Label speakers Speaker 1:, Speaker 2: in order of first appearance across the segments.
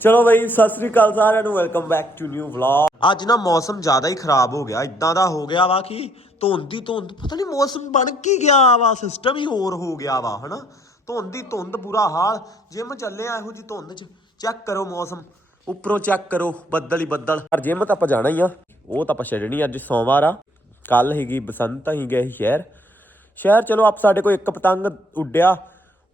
Speaker 1: ਚਲੋ ਬਈ ਸਤਿ ਸ੍ਰੀ ਅਕਾਲ ਸਾਰਿਆਂ ਨੂੰ welcome back to new vlog ਅੱਜ ਨਾ ਮੌਸਮ ਜ਼ਿਆਦਾ ਹੀ ਖਰਾਬ ਹੋ ਗਿਆ ਇਦਾਂ ਦਾ ਹੋ ਗਿਆ ਵਾ ਕਿ ਧੁੰਦ ਦੀ ਧੁੰਦ ਪਤਾ ਨਹੀਂ ਮੌਸਮ ਬਣ ਕੀ ਗਿਆ ਵਾ ਸਿਸਟਮ ਹੀ ਹੋਰ ਹੋ ਗਿਆ ਵਾ ਹਨਾ? ਧੁੰਦ ਦੀ ਧੁੰਦ ਬੁਰਾ ਹਾਲ ਜਿਮ ਚੱਲੇ ਆ ਇਹੋ ਜੀ ਧੁੰਦ ਚ ਚੈੱਕ ਕਰੋ ਮੌਸਮ ਉੱਪਰੋਂ ਚੈੱਕ ਕਰੋ ਬੱਦਲ ਹੀ ਬੱਦਲ। ਪਰ ਜਿਮ ਤਾਂ ਆਪਾਂ ਜਾਣਾ ਹੀ ਆ ਉਹ ਤਾਂ ਆਪਾਂ ਛੱਡਣੀ ਅੱਜ ਸੋਮਵਾਰ ਆ ਕੱਲ ਹੈਗੀ ਬਸੰਤ ਅਸੀਂ ਗਏ ਸੀ ਸ਼ਹਿਰ। ਸ਼ਹਿਰ ਚਲੋ ਆਪ ਸਾਡੇ ਕੋਲ ਇੱਕ ਪਤੰਗ ਉੱਡਿਆ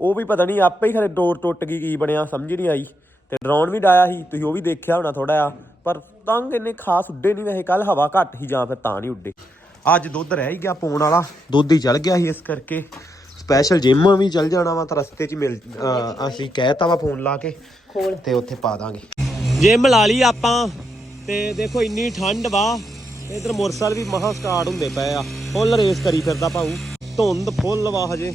Speaker 1: ਉਹ ਵੀ ਪਤਾ ਨਹੀਂ ਆਪੇ ਹੀ ਖਰੇ ਡੋਰ ਟੁੱਟ ਗਈ ਕੀ ਬਣਿਆ ਸਮਝ ਨਹੀਂ ਆਈ। ਤੇ ਡਰੋਨ ਵੀ ਡਾਇਆ ਸੀ ਤੁਸੀਂ ਉਹ ਵੀ ਦੇਖਿਆ ਹੋਣਾ ਥੋੜਾ ਆ ਪਰ ਪਤੰਗ ਇੰਨੇ ਖਾਸ ਉੱਡੇ ਨਹੀਂ ਵੈਸੇ ਕੱਲ ਹਵਾ ਘੱਟ ਸੀ ਜਾਂ ਫਿਰ ਤਾਂ ਨਹੀਂ ਉੱਡੇ। ਅੱਜ ਦੁੱਧ ਰਹਿ ਹੀ ਗਿਆ ਪੌਣ ਵਾਲਾ ਦੁੱਧ ਹੀ ਚਲ ਗਿਆ ਸੀ ਇਸ ਕਰਕੇ। ਸਪੈਸ਼ਲ ਜਿਮ ਵੀ ਚਲ ਜਾਣਾ ਵਾ ਤਾਂ ਰਸਤੇ 'ਚ ਹੀ ਮਿਲ ਅਸੀਂ ਕਹਿਤਾ ਵਾ ਫੋਨ ਲਾ ਕੇ ਤੇ ਉੱਥੇ ਪਾ ਦਾਂਗੇ। ਜਿਮ ਲਾ ਲਈ ਆਪਾਂ ਤੇ ਦੇਖੋ ਇੰਨੀ ਠੰਡ ਵਾ ਇਧਰ ਮੋਟਰਸਾਈਕਲ ਵੀ ਮਹਾ ਸਟਾਰਟ ਹੁੰਦੇ ਪਏ ਆ ਫੁੱਲ ਰੇਸ ਕਰੀ ਫਿਰਦਾ ਭਾਊ ਧੁੰਦ ਫੁੱਲ ਵਾ ਹਜੇ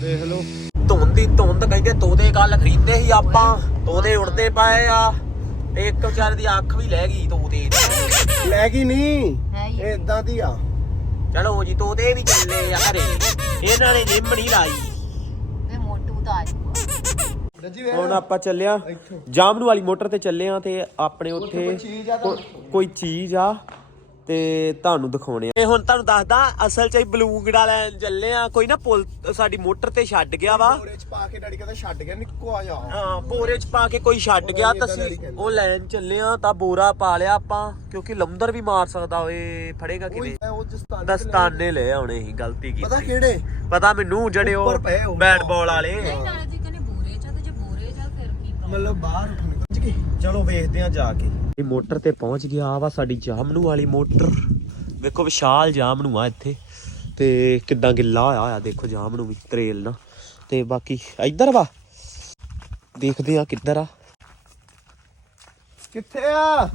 Speaker 1: ਦੇਖ ਲਓ। ਧੁੰਦ ਦੀ ਧੁੰਦ ਕਹਿੰਦੇ ਤੋਤੇ ਕੱਲ ਖਰੀਦੇ ਸੀ ਆਪਾਂ। ਤੋਤੇ ਉੜਦੇ ਪਏ ਆ। ਤੇ ਇੱਕ ਵਿਚਾਰੇ ਦੀ ਅੱਖ ਵੀ ਲੈ ਗਈ ਤੋਤੇ ਦੀ।
Speaker 2: ਲੈ ਗਈ ਨਹੀਂ। ਇਹ ਇਦਾਂ ਦੀ ਆ।
Speaker 1: ਚਲੋ ਜੀ ਤੋਤੇ ਵੀ ਚੱਲੇ ਆ ਘਰੇ। ਇਹਨਾਂ ਨੇ ਜਿਮ ਨਹੀਂ ਲਾਈ।
Speaker 3: ਵੇ ਮੋਟੂ ਤਾਂ ਆ ਜਾਊਗਾ
Speaker 1: ਹੁਣ ਆਪਾਂ ਚੱਲਿਆ। ਜਾਮਨੂ ਵਾਲੀ ਮੋਟਰ ਤੇ ਚੱਲੇ ਆ ਤੇ ਆਪਣੇ ਉੱਥੇ
Speaker 2: ਕੋਈ ਚੀਜ਼ ਆ ਤਾਂ
Speaker 1: ਕੋ- ਕੋਈ ਚੀਜ਼ ਆ। ਤੇ ਤੁਹਾਨੂੰ ਦਿਖਾਉਣੇ ਆ। ਤੇ ਹੁਣ ਤੁਹਾਨੂੰ ਦੱਸਦਾ ਅਸਲ ਚ ਹੀ ਬਲੂੰਗੜਾ ਲੈਣ ਚੱਲੇ ਆ। ਕੋਈ ਨਾ ਪੁਲ ਸਾਡੀ ਮੋਟਰ ਤੇ ਛੱਡ ਗਿਆ ਵਾ।
Speaker 2: ਬੋਰੇ ਚ ਪਾ ਕੇ ਡੈਡੀ ਕਹਿੰਦਾ ਛੱਡ ਗਿਆ ਨਿੱਕੋ ਆ ਜਾ।
Speaker 1: ਹਾਂ ਬੋਰੇ ਚ ਪਾ ਕੇ ਕੋਈ ਛੱਡ ਗਿਆ ਤਾਂ ਅਸੀਂ ਉਹ ਲੈਣ ਚੱਲੇ ਆ ਤਾਂ ਬੋਰਾ ਪਾ ਲਿਆ ਆਪਾਂ ਕਿਉਂਕਿ ਲੰਦਰ ਵੀ ਮਾਰ ਸਕਦਾ ਓਏ ਫੜੇਗਾ ਕਿਵੇਂ ਦਸਤਾਨੇ ਲੈ ਆਉਣੇ ਸੀ ਗਲਤੀ
Speaker 2: ਪਤਾ
Speaker 1: ਕੀਤੀ
Speaker 2: ਕਿਹੜੇ?
Speaker 1: ਪਤਾ ਮੈਨੂੰ ਜਿਹੜੇ ਉਹ। ਬੈਟ ਬਾਲ ਵਾਲੇ।
Speaker 3: ਨਾਲੇ ਜੀ ਕਹਿੰਦੇ ਬੋਰੇ ਚ ਆ ਤੇ ਜੇ ਬੋਰੇ ਚ ਆ ਫਿਰ ਕੀ problem?
Speaker 2: ਮਤਲਬ ਬਾਹਰ ਕੀ
Speaker 1: ਚਲੋ ਵੇਖਦੇ ਆ ਜਾ ਕੇ। ਇਹ ਮੋਟਰ ਤੇ ਪਹੁੰਚ ਗਿਆ ਆ ਵਾ ਸਾਡੀ ਜਾਮਨੂ ਵਾਲੀ ਮੋਟਰ। ਵੇਖੋ ਵਿਸ਼ਾਲ ਜਾਮਨੂ ਆ ਇੱਥੇ। ਤੇ ਕਿੱਦਾਂ ਗਿੱਲਾ ਹੋਇਆ ਹੋਇਆ ਦੇਖੋ ਜਾਮਨੂ ਵੀ ਤਰੇਲ ਨਾ। ਤੇ ਬਾਕੀ ਇੱਧਰ ਵਾ। ਦੇਖਦੇ ਆ ਕਿੱਧਰ ਆ।
Speaker 2: ਕਿੱਥੇ ਆ?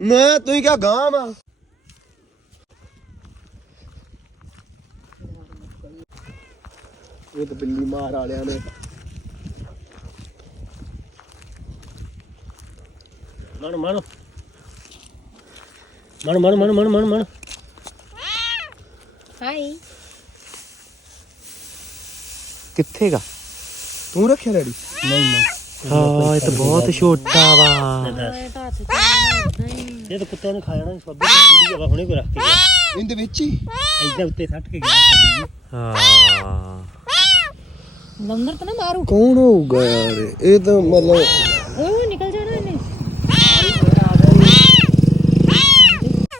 Speaker 2: ਮੈਂ ਤੂੰ ਕਿਹਾ ਗਾਂ ਵਾ ਇਹ ਤਾਂ ਬਿੱਲੀ ਮਾਰ ਵਾਲਿਆਂ ਨੇ।
Speaker 4: ਮਣ ਮਣ ਮਣ ਮਣ ਮਣ ਮਣ ਮਣ ਮਣ
Speaker 3: ਹਾਈ
Speaker 1: ਕਿੱਥੇਗਾ
Speaker 2: ਤੂੰ ਰੱਖਿਆ ਡੈਡੀ?
Speaker 4: ਨਹੀਂ ਨਹੀਂ।
Speaker 1: ਹਾਂ ਇਹ ਤਾਂ ਬਹੁਤ ਛੋਟਾ ਵਾ।
Speaker 3: ਓਏ ਤਾਂ ਹੱਥ ਚ ਨਹੀਂ
Speaker 4: ਇਹ ਤਾਂ ਕੁੱਤਿਆਂ ਨੇ ਖਾ ਜਾਣਾ ਸਵਾਬੀ ਪੂਰੀ ਜਗ੍ਹਾ ਹੁਣੇ ਕੋ ਰੱਖ ਕੇ ਗਿਆ।
Speaker 2: ਇਹਦੇ ਵਿੱਚ ਹੀ?
Speaker 4: ਐਦਾਂ ਉੱਤੇ ਸੱਟ ਕੇ ਗਿਆ।
Speaker 1: ਹਾਂ।
Speaker 3: ਲੰਦਰ ਤਾਂ ਨਾ ਮਾਰੂ।
Speaker 2: ਕੌਣ ਹੋਊਗਾ ਯਾਰ? ਇਹ ਤਾਂ ਮਤਲਬ
Speaker 3: ਓਏ ਓਏ ਨਿਕਲ ਜਾਣਾ ਇਹਨੇ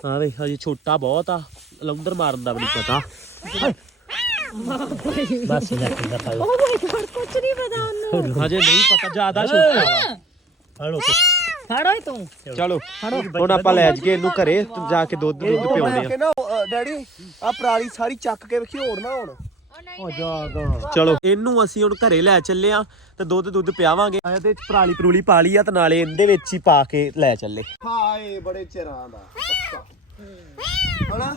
Speaker 1: ਹਾਂ ਵੇ ਹਜੇ ਛੋਟਾ ਬਹੁਤ ਆ। ਲੰਦਰ ਮਾਰਨ ਦਾ ਵੀ ਨਹੀਂ ਪਤਾ।
Speaker 4: ਬਸ ਜਾ ਕੇ ਦਾ ਪਾਓ
Speaker 3: ਓ ਮਾਈ ਗॉड ਕੁਝ ਨਹੀਂ ਪਤਾ ਉਹਨੂੰ।
Speaker 1: ਹਜੇ ਨਹੀਂ ਪਤਾ ਜ਼ਿਆਦਾ ਛੋਟਾ ਵਾ।
Speaker 4: ਫੜੋ
Speaker 3: ਫੜ ਓਏ ਤੂੰ।
Speaker 1: ਚਲੋ। ਹੁਣ ਆਪਾਂ ਲੈ ਕੇ ਇਹਨੂੰ ਘਰੇ ਜਾ ਕੇ ਦੁੱਧ ਦੁੱਧ ਪਿਉਣੇ ਆ
Speaker 2: ਕਿ ਨਾ ਅ, ਡੈਡੀ ਆ ਪਰਾਲੀ ਸਾਰੀ ਚੱਕ ਕੇ ਵੇਖੀ ਹੋਰ ਨਾ ਹੁਣ।
Speaker 4: ਉਹ
Speaker 1: ਚਲੋ। ਇਹਨੂੰ ਅਸੀਂ ਹੁਣ ਘਰੇ ਲੈ ਚੱਲੇ ਆ ਤੇ ਦੁੱਧ ਦੁੱਧ ਪਿਆਵਾਂਗੇ। ਇਹਦੇ ਚ ਪਰਾਲੀ ਪਰੂਲੀ ਪਾ ਲਈ ਆ ਤੇ ਨਾਲੇ ਇਹਦੇ ਵਿੱਚ ਹੀ ਪਾ ਕੇ ਲੈ ਚੱਲੇ।
Speaker 2: ਹਾਏ ਬੜੇ ਚਿਰਾਂ ਦਾ। ਹਣਾ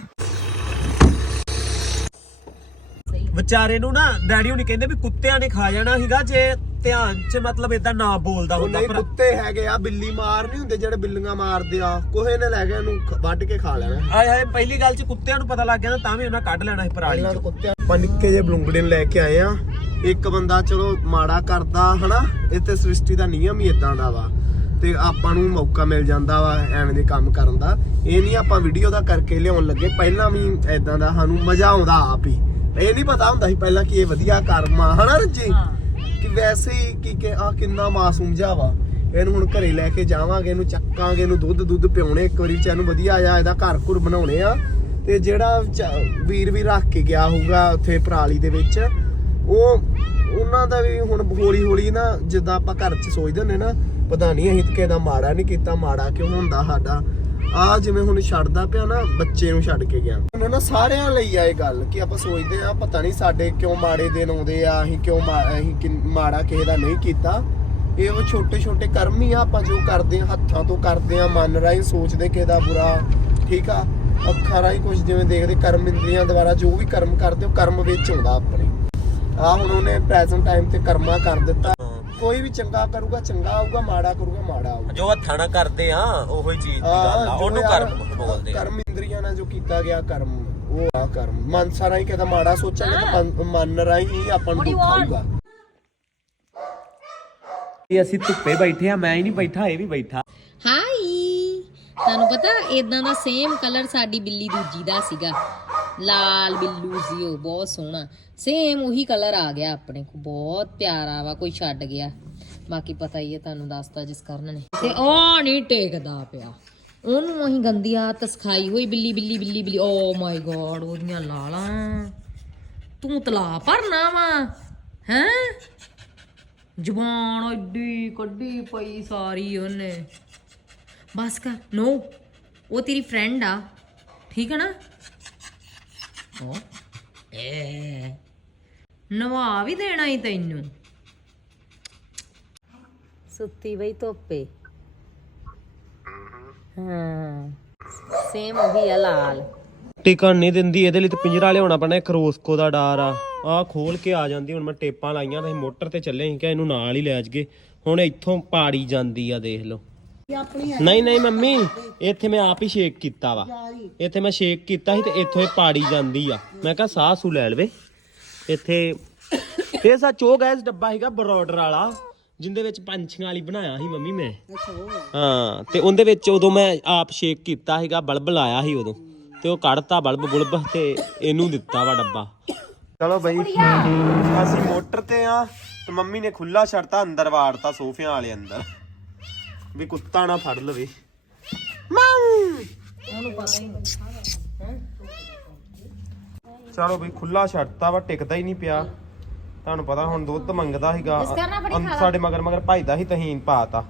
Speaker 1: ਵਿਚਾਰੇ ਨੂੰ ਨਾ ਡੈਡੀ ਹੁਣੀ ਕਹਿੰਦੇ ਵੀ ਕੁੱਤਿਆਂ ਨੇ ਖਾ ਜਾਣਾ ਸੀਗਾ ਜੇ ਧਿਆਨ ਚ ਮਤਲਬ ਇਦਾਂ ਨਾ ਬੋਲਦਾ ਹੁੰਦਾ
Speaker 2: ਨਹੀਂ
Speaker 1: ਪਰ
Speaker 2: ਕੁੱਤੇ ਹੈਗੇ ਆ ਬਿੱਲੀ ਮਾਰ ਨਹੀਂ ਹੁੰਦੇ ਜਿਹੜੇ ਬਿੱਲੀਆਂ ਮਾਰਦੇ ਆ। ਕੋਹੇ ਨੇ ਲੈ ਗਿਆ ਇਹਨੂੰ ਵੱਢ ਕੇ ਖਾ ਲੈਣਾ।
Speaker 1: ਆਏ ਹਾਏ ਪਹਿਲੀ ਗੱਲ ਚ ਕੁੱਤਿਆਂ ਨੂੰ ਪਤਾ ਲੱਗ ਗਿਆ ਨਾ ਤਾਂ ਵੀ ਉਹਨਾਂ ਕੱਢ ਲੈਣਾ ਸੀ ਪਰਾਲੀ
Speaker 2: ਤਾਂ
Speaker 1: ਚ।
Speaker 2: ਕੁੱਤੇ ਆਪਾਂ ਨਿੱਕੇ ਜਿਹੇ ਬਲੂੰਗੜੇ ਨੂੰ ਲੈ ਕੇ ਆਏ ਆ। ਇੱਕ ਬੰਦਾ ਚਲੋ ਮਾੜਾ ਕਰਦਾ ਹਨਾ? ਇੱਥੇ ਸ੍ਰਿਸ਼ਟੀ ਦਾ ਨਿਯਮ ਹੀ ਇਦਾਂ ਦਾ ਵਾ। ਤੇ ਆਪਾਂ ਨੂੰ ਮੌਕਾ ਮਿਲ ਜਾਂਦਾ ਵਾ ਐਵੇਂ ਦੇ ਕੰਮ ਕਰਨ ਦਾ। ਇਹ ਨਹੀਂ ਆਪਾਂ ਵੀਡੀਓ ਦਾ ਕਰਕੇ ਲਿਆਉਣ ਲੱਗੇ। ਪਹਿਲਾਂ ਵੀ ਇਦਾਂ ਦਾ ਸਾਨੂੰ ਮਜ਼ਾ ਆਉਂਦਾ ਆਪ ਹੀ। ਇਹ ਨਹੀਂ ਪਤਾ ਹੁੰਦਾ ਸੀ ਪਹਿਲਾਂ ਕਿ ਇਹ ਵਧੀਆ ਕਰਮ ਆ ਹਨਾ ਰੱਜੀ ਕਿ ਵੈਸੇ ਹੀ ਕਿ ਕਿ ਆ ਕਿੰਨਾ ਮਾਸੂਮ ਜਿਹਾ ਵਾ। ਇਹਨੂੰ ਹੁਣ ਘਰੇ ਲੈ ਕੇ ਜਾਵਾਂਗੇ ਇਹਨੂੰ ਚੱਕਾਂਗੇ ਇਹਨੂੰ ਦੁੱਧ ਦੁੱਧ ਪਿਉਣੇ ਇੱਕ ਵਾਰੀ ਵਿਚਾਰ ਨੂੰ ਵਧੀਆ ਆ ਇਹਦਾ ਘਰ ਘੁਰ ਬਣਾਉਣੇ ਆ। ਤੇ ਜਿਹੜਾ ਵਿਚਾ- ਵੀਰ ਵੀ ਰੱਖ ਕੇ ਗਿਆ ਹੋਊਗਾ ਉੱਥੇ ਪਰਾਲੀ ਦੇ ਵਿੱਚ, ਉਹ ਉਹਨਾਂ ਦਾ ਵੀ ਹੁਣ ਹੌਲੀ ਹੌਲੀ ਨਾ ਜਿੱਦਾਂ ਆਪਾਂ ਘਰ 'ਚ ਸੋਚਦੇ ਹੁੰਦੇ ਨਾ, ਪਤਾ ਨਹੀਂ ਅਸੀਂ ਕਿਸੇ ਮਾੜਾ ਨਹੀਂ ਕੀਤਾ, ਮਾੜਾ ਕਿਉਂ ਹੁੰਦਾ ਸਾਡਾ। ਆ ਜਿਵੇਂ ਹੁਣ ਛੱਡਦਾ ਪਿਆ ਨਾ, ਬੱਚੇ ਨੂੰ ਛੱਡ ਕੇ ਗਿਆ। ਉਹਨਾਂ ਨਾ ਸਾਰਿਆਂ ਲਈ ਆ ਇਹ ਗੱਲ ਕਿ ਆਪਾਂ ਸੋਚਦੇ ਆ, ਪਤਾ ਨਹੀਂ ਸਾਡੇ ਕਿਉਂ ਮਾੜੇ ਦਿਨ ਆਉਂਦੇ ਆ, ਅਸੀਂ ਕਿਉਂ ਮਾ- ਅਸੀਂ ਮਾੜਾ ਕਿਸੇ ਦਾ ਨਹੀਂ ਕੀਤਾ। ਇਹ ਉਹ ਛੋਟੇ ਛੋਟੇ ਕਰਮ ਹੀ ਆ, ਆਪਾਂ ਜੋ ਕਰਦੇ ਆ, ਹੱਥਾਂ ਤੋਂ ਕਰਦੇ ਆ, ਮਨ ਰਾਹੀਂ ਸੋਚਦੇ ਕਿਸੇ ਦਾ ਬੁਰਾ, ਠੀਕ ਆ? ਅੱਖਾਂ ਰਾਹੀਂ ਕੁਝ ਜਿਵੇਂ ਦੇਖਦੇ ਕਰਮ ਇੰਦਰੀਆਂ ਦੁਆਰਾ ਜੋ ਵੀ ਕਰਮ ਕਰਦੇ ਉਹ ਕਰਮ ਵਿੱਚ ਆਉਂਦਾ ਆਪਣੇ। ਆ ਹੁਣ ਉਹਨੇ ਪ੍ਰੈਜ਼ੈਂਟ ਟਾਈਮ ਤੇ ਕਰਮਾ ਕਰ ਦਿੱਤਾ। ਕੋਈ ਵੀ ਚੰਗਾ ਕਰੂਗਾ ਚੰਗਾ ਆਊਗਾ ਮਾੜਾ ਕਰੂਗਾ ਮਾੜਾ ਆਊਗਾ।
Speaker 1: ਜੋ ਹੱਥਾਂ ਨਾਲ ਕਰਦੇ ਆ ਉਹੋ ਹੀ ਚੀਜ਼ ਦੀ ਗੱਲ ਆ। ਉਹਨੂੰ ਕਰਮ ਬੋਲਦੇ ਆ।
Speaker 2: ਕਰਮ ਇੰਦਰੀਆਂ ਨਾਲ ਜੋ ਕੀਤਾ ਗਿਆ ਕਰਮ ਉਹ ਆ ਕਰਮ। ਮਨ ਸਾਰਾ ਹੀ ਕਹਿੰਦਾ ਮਾੜਾ ਸੋਚਾਂਗੇ ਤਾਂ ਮਨ- ਮਨ ਰਾਹੀਂ ਹੀ ਆਪਾਂ ਨੂੰ ਦੁੱਖ ਆਊਗਾ।
Speaker 1: ਇਹ ਅਸੀਂ ਧੁੱਪੇ ਬੈਠੇ ਆ ਮੈਂ ਹੀ ਨਹੀਂ ਬੈਠਾ ਇਹ ਵੀ ਬੈਠਾ।
Speaker 3: ਹਾਈ ਤੁਹਾਨੂੰ ਪਤਾ ਇਦਾਂ ਦਾ ਸੇਮ ਕਲਰ ਸਾਡੀ ਬਿੱਲੀ ਦੂਜੀ ਦਾ ਸੀਗਾ। ਲਾਲ ਬਿੱਲੂ ਸੀ ਉਹ, ਬਹੁਤ ਸੋਹਣਾ। ਸੇਮ ਉਹੀ ਕਲਰ ਆ ਗਿਆ ਆਪਣੇ ਕੋ ਬਹੁਤ ਪਿਆਰਾ ਵਾ, ਕੋਈ ਛੱਡ ਗਿਆ। ਬਾਕੀ ਪਤਾ ਹੀ ਹੈ, ਤੁਹਾਨੂੰ ਦੱਸਤਾ ਜਿਸ ਕਰਨ ਨੇ। ਤੇ ਉਹ ਨਹੀਂ ਟੇਕਦਾ ਪਿਆ। ਉਹਨੂੰ ਅਸੀਂ ਗੰਦੀ ਆਦਤ ਸਿਖਾਈ ਹੋਈ, ਬਿੱਲੀ ਬਿੱਲੀ ਬਿੱਲੀ ਬਿੱਲੀ। ਓ ਮਾਈ ਗੋਡ ਉਹਦੀਆਂ ਲਾਲਾਂ। ਤੂੰ ਤਲਾ ਭਰਨਾ ਵਾ, ਹੈ? ਜ਼ੁਬਾਨ ਐਡੀ ਕੱਢੀ ਪਈ ਸਾਰੀ ਉਹਨੇ। ਬਸ ਕਰ ਨੋ ਉਹ ਤੇਰੀ ਫਰੈਂਡ ਆ ਠੀਕ ਹੈ ਨਾ? ਉਹ ਏ ਨਵਾ ਵੀ ਦੇਣਾ ਹੀ ਤੈਨੂੰ। ਸੁੱਤੀ ਬਈ ਧੋਪੇ। ਹਾਂ। ਸੇਮ ਉਹੀ ਆ ਲਾਲ।
Speaker 1: ਟਿਕਣ ਨਹੀਂ ਦਿੰਦੀ ਇਹਦੇ ਲਈ ਤੇ ਪਿੰਜਰਾ ਲਿਆਉਣਾ ਪੈਣਾ ਇੱਕ ਰੋਸਕੋ ਦਾ ਡਾਰ ਆ। ਆ ਖੋਲ ਕੇ ਆ ਜਾਂਦੀ ਹੁਣ ਮੈਂ ਟੇਪਾਂ ਲਾਈਆਂ ਤੇ ਮੋਟਰ ਤੇ ਚੱਲੇ ਅਸੀਂ ਕਿ ਇਹਨੂੰ ਨਾਲ ਹੀ ਲੈ ਜਗੇ ਹੁਣ ਇੱਥੋਂ ਪਾੜੀ ਜਾਂਦੀ ਆ ਦੇਖ ਲਓ। ਨਹੀਂ ਨਹੀਂ ਮੰਮੀ ਇੱਥੇ ਮੈਂ ਆਪ ਹੀ ਸ਼ੇਕ ਕੀਤਾ ਵਾ। ਇੱਥੇ ਮੈਂ ਸ਼ੇਕ ਕੀਤਾ ਸੀ ਤੇ ਇੱਥੋਂ ਇਹ ਪਾੜੀ ਜਾਂਦੀ ਆ। ਮੈਂ ਕਿਹਾ ਸਾਹ ਸੂ ਲੈ ਲਵੇ। ਇੱਥੇ ਤੇ ਸੱਚ ਉਹ ਗੈਸ ਡੱਬਾ ਸੀਗਾ ਬਰੋਡਰ ਵਾਲਾ ਜਿੰਦੇ ਵਿੱਚ ਪੰਛੀਆਂ ਵਾਲੀ ਬਣਾਇਆ ਸੀ ਮੰਮੀ ਮੈਂ। ਹਾਂ ਤੇ ਉਹਦੇ ਵਿੱਚ ਉਦੋਂ ਮੈਂ ਆਪ ਸ਼ੇਕ ਕੀਤਾ ਸੀਗਾ ਬਲਬ ਲਾਇਆ ਸੀ ਉਦੋਂ। ਤੇ ਉਹ ਕੱਢਤਾ ਬਲਬ ਬੁਲਬ ਤੇ ਇਹਨੂੰ ਦਿੱਤਾ ਵਾ ਡੱਬਾ। ਚਲੋ ਬਈ ਅਸੀਂ ਮੋਟਰ ਤੇ ਆ ਤੇ ਮੰਮੀ ਨੇ ਖੁੱਲਾ ਛੱਡਤਾ ਅੰਦਰ ਵਾੜਤਾ ਸੋਫਿਆਂ ਵਾਲੇ ਅੰਦਰ। ਵੀ ਕੁੱਤਾ ਨਾ ਫੜ ਲਵੇ। ਚਲੋ ਬਈ ਖੁੱਲਾ ਛੱਡਤਾ ਵਾ ਟਿਕਦਾ ਹੀ ਨਹੀਂ ਪਿਆ। ਤੁਹਾਨੂੰ ਪਤਾ ਹੁਣ ਦੁੱਧ ਮੰਗਦਾ ਸੀਗਾ। ਸਾਡੇ ਮਗਰ ਮਗਰ ਭਾਈਦਾ ਸੀ ਤਹੀਨ ਪਾਤਾ।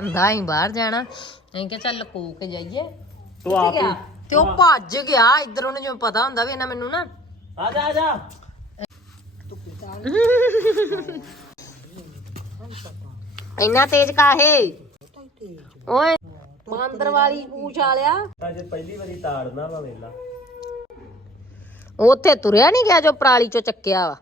Speaker 3: ਅੰਦਾ ਹੀ ਬਾਹਰ ਜਾਣਾ। ਅਸੀਂ ਕਿਹਾ ਚੱਲ ਲਕੋ ਕੇ ਜਾਈਏ।
Speaker 1: ਤੂੰ ਆਪ
Speaker 3: ਗਿਆ ਤੇ ਉਹ ਭੱਜ ਗਿਆ। ਇੱਧਰ ਉਹਨੂੰ ਜਿਵੇਂ ਪਤਾ ਹੁੰਦਾ ਵੀ ਇਹਨਾਂ ਮੈਨੂੰ ਨਾ।
Speaker 1: ਆ ਜਾ ਆ ਜਾ।
Speaker 3: ਇੰਨਾ ਤੇਜ਼ ਕਾਹੇ? ਓਏ ਬਾਂਦਰ ਵਾਲੀ ਪੂਛ ਵਾਲਿਆ।
Speaker 1: ਅੱਜ ਪਹਿਲੀ ਵਾਰੀ ਤਾੜਨਾ ਵਾ ਵੇਲਾ।
Speaker 3: ਉੱਥੇ ਤੁਰਿਆ ਨਹੀਂ ਗਿਆ ਜੋ ਪਰਾਲੀ ਚੋਂ ਚੱਕਿਆ ਵਾ।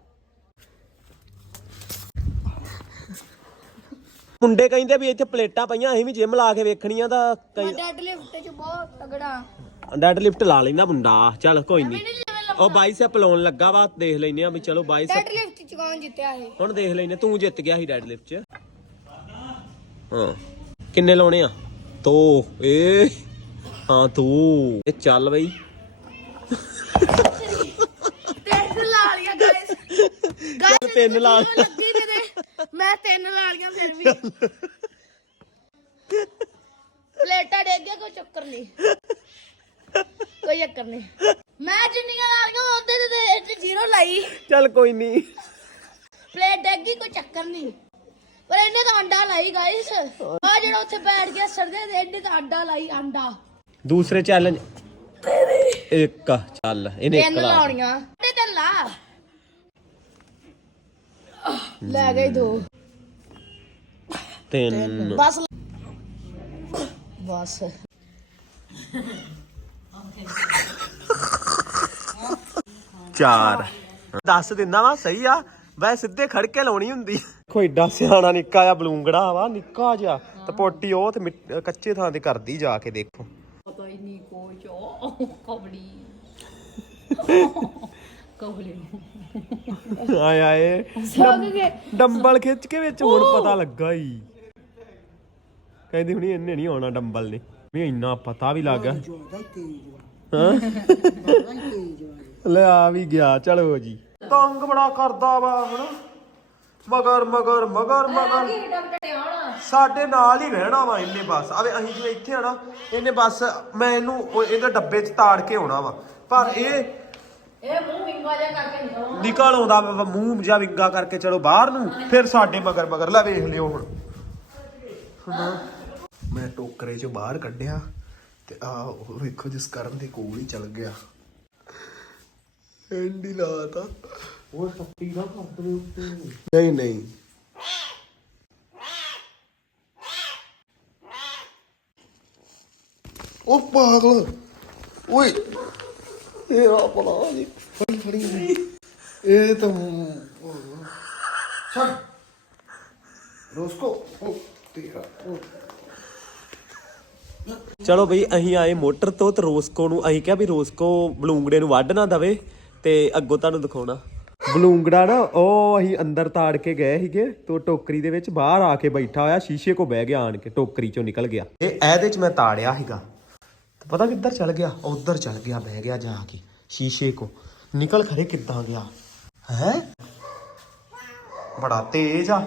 Speaker 1: ਮੁੰਡੇ ਕਹਿੰਦੇ ਵੀ ਇੱਥੇ ਪਲੇਟਾਂ ਪਈਆਂ ਅਸੀਂ ਵੀ ਜਿਮ ਲਾ ਕੇ ਵੇਖਣੀਆਂ ਤਾਂ ਕਈ
Speaker 5: ਡੈਡ ਲਿਫਟ ਚ ਬਹੁਤ ਤਗੜਾ।
Speaker 1: ਡੈਡ ਲਿਫਟ ਲਾ ਲੈਂਦਾ ਮੁੰਡਾ ਚੱਲ ਕੋਈ ਨਹੀਂ ਉਹ ਬਾਈਸੈਪ ਲਾਉਣ ਲੱਗਾ ਵਾ ਦੇਖ ਲੈਨੇ ਆ ਵੀ ਚਲੋ ਬਾਈਸੈਪ।
Speaker 5: ਡੈਡ ਲਿਫਟ ਚ ਕੌਣ ਜਿੱਤਿਆ ਇਹ?
Speaker 1: ਹੁਣ ਦੇਖ ਲੈਨੇ ਤੂੰ ਜਿੱਤ ਗਿਆ ਸੀ ਡੈਡ ਲਿਫਟ 'ਚ। ਹਾਂ। ਕਿੰਨੇ ਲਾਉਣੇ ਆ? ਦੋ। ਏ। ਹਾਂ ਤੂੰ ਇਹ ਚੱਲ ਬਈ।
Speaker 5: ਤਿੰਨ ਲਾ ਲਿਆ ਗਾਇਸ
Speaker 1: ਚੱਲ ਤਿੰਨ ਲਾ
Speaker 5: ਲੱਗੀ ਕਿਤੇ ਮੈਂ ਤਿੰਨ ਲਾ ਲਿਆ ਫਿਰ ਵੀ। ਪਲੇਟਾਂ ਡੇਗ ਗਿਆ ਕੋਈ ਚੱਕਰ ਨਹੀਂ। ਕੋਈ ਚੱਕਰ ਨਹੀਂ। ਮੈਂ ਜਿੰਨੀਆਂ ਲਾ ਲਈਆਂ ਉਹਦੇ ਤੇ ਜ਼ੀਰੋ ਲਾਈ।
Speaker 1: ਚੱਲ ਕੋਈ ਨਹੀਂ।
Speaker 5: ਪਲੇਟ ਡੇਗ ਗਈ ਕੋਈ ਚੱਕਰ ਨਹੀਂ। ਪਰ ਇਹਨੇ ਤਾਂ ਅੰਡਾ ਲਾਈ ਗਾਇਸ ਆ ਜਿਹੜਾ ਉੱਥੇ ਬੈਠ ਗਿਆ ਸਰਦੇ ਦੇ ਇਹਨੇ ਤਾਂ ਅੰਡਾ ਲਾਈ ਅੰਡਾ।
Speaker 1: ਦੂਸਰੇ ਚੈਲੰਜ ਇੱਕ ਚੱਲ ਇਹਨੇ ਇੱਕ
Speaker 5: ਤਿੰਨ
Speaker 1: ਲਾ।
Speaker 5: ਲਾਉਣੀਆਂ। ਤੇ ਲਾ। ਲੈ ਗਏ ਦੋ।
Speaker 1: ਤਿੰਨ।
Speaker 5: ਬਸ। ਬਸ।
Speaker 1: ਚਾਰ। ਦੱਸ ਦਿੰਦਾ ਵਾ ਸਹੀ ਆ। ਵੈ ਸਿੱਧੇ ਖੜ ਕੇ ਲਾਉਣੀ ਹੁੰਦੀ। ਕੋਈ ਏਡਾ ਸਿਆਣਾ ਨਿੱਕਾ ਜਿਹਾ ਬਲੂੰਗੜਾ ਵਾ ਨਿੱਕਾ ਜਿਹਾ। ਤੇ ਪੋਟੀ ਉਹ ਤੇ ਮਿੱਟ- ਕੱਚੇ ਥਾਂ ਤੇ ਕਰਦੀ ਜਾ ਕੇ ਦੇਖੋ।
Speaker 3: ਪਤਾ ਹੀ ਨਹੀਂ ਕੁਛ ਕਬੜੀ ਕਬੜੀ
Speaker 1: ਆਏ ਆਏ। ਡੰਬ- ਡੰਬਲ ਖਿੱਚ ਕੇ ਵਿੱਚ ਹੁਣ ਪਤਾ ਲੱਗਾ ਹੀ ਕਹਿੰਦੀ ਹੁਣੀ ਇਹਨੇ ਨਹੀਂ ਆਉਣਾ ਡੰਬਲ ਨੇ। ਵੀ ਇੰਨਾ ਪਤਾ ਵੀ ਲੱਗ ਗਿਆ। ਹਾਂ? ਲੈ ਆ ਵੀ ਗਿਆ ਚਲੋ ਜੀ। ਤੰਗ ਬੜਾ ਕਰਦਾ ਵਾ ਹੁਣ। ਮਗਰ ਮਗਰ ਮਗਰ ਮਗਰ। ਸਾਡੇ ਨਾਲ ਹੀ ਰਹਿਣਾ ਵਾ ਇਹਨੇ ਬਸ। ਆਵੇ ਅਸੀਂ ਜਿਵੇਂ ਇੱਥੇ ਆ ਨਾ ਇਹਨੇ ਬਸ ਮੈਂ ਇਹਨੂੰ ਉਹ- ਇਹਦੇ ਡੱਬੇ 'ਚ ਤਾੜ ਕੇ ਆਉਣਾ ਵਾ। ਪਰ ਇਹ
Speaker 3: ਇਹ ਮੂੰਹ ਵਿੰਗਾ ਜਿਹਾ ਕਰਕੇ ਨਿਕਲੋ
Speaker 1: ਨਿਕਲ ਆਉਂਦਾ ਵਾ ਮੂੰਹ ਜਾਂ ਵਿੰਗਾ ਕਰਕੇ ਚਲੋ ਬਾਹਰ ਨੂੰ ਫਿਰ ਸਾਡੇ ਮਗਰ ਮਗਰ। ਲੈ ਵੇਖ ਲਿਓ ਹੁਣ। ਹੁਣ ਮੈਂ ਟੋਕਰੇ 'ਚੋਂ ਬਾਹਰ ਕੱਢਿਆ ਤੇ ਆ ਉਹ ਵੇਖੋ ਜਿਸ ਕਰਨ ਦੇ ਕੋਲ ਹੀ ਚਲ ਗਿਆ। ਐਂਡੀ ਲਾਤਾ। ਉਹ ਸੱਤੀ ਨਾ ਕਰ ਦੇ ਉੱਤੇ? ਨਹੀਂ ਨਹੀਂ। ਉਹ ਪਾਗਲ। ਓਏ ਇਹ ਆ ਪਲਾ ਨਹੀਂ ਫੜੀ ਫੜੀ। ਇਹ ਤਾਂ ਛੱਡ। ਰੋਸਕੋ। ਉਹ ਤੇਰਾ। ਚਲੋ ਬਈ ਅਸੀਂ ਆਏ ਮੋਟਰ ਤੋਂ ਤੇ ਰੋਸਕੋ ਨੂੰ ਅਸੀਂ ਕਿਹਾ ਵੀ ਰੋਸਕੋ ਬਲੂੰਗੜੇ ਨੂੰ ਵੱਢ ਨਾ ਦਵੇ ਤੇ ਅੱਗੋਂ ਤੁਹਾਨੂੰ ਦਿਖਾਉਣਾ। ਬਲੂੰਗੜਾ ਨਾ, ਉਹ ਅਸੀਂ ਅੰਦਰ ਤਾੜ ਕੇ ਗਏ ਸੀਗੇ ਤੋ ਟੋਕਰੀ ਦੇ ਵਿੱਚ ਬਾਹਰ ਆ ਕੇ ਬੈਠਾ ਹੋਇਆ, ਸ਼ੀਸ਼ੇ ਕੋ ਬਹਿ ਗਿਆ ਆਣ ਕੇ, ਟੋਕਰੀ ਚੋਂ ਨਿਕਲ ਗਿਆ। ਇਹ ਇਹਦੇ ਚ ਮੈਂ ਤਾੜਿਆ ਸੀਗਾ। ਤੇ ਪਤਾ ਕਿੱਧਰ ਚਲ ਗਿਆ? ਉਧਰ ਚਲ ਗਿਆ, ਬਹਿ ਗਿਆ ਜਾ ਕੇ, ਸ਼ੀਸ਼ੇ ਕੋ। ਨਿਕਲ ਖਰੇ ਕਿੱਦਾਂ ਗਿਆ? ਹੈ? ਬੜਾ ਤੇਜ਼ ਆ।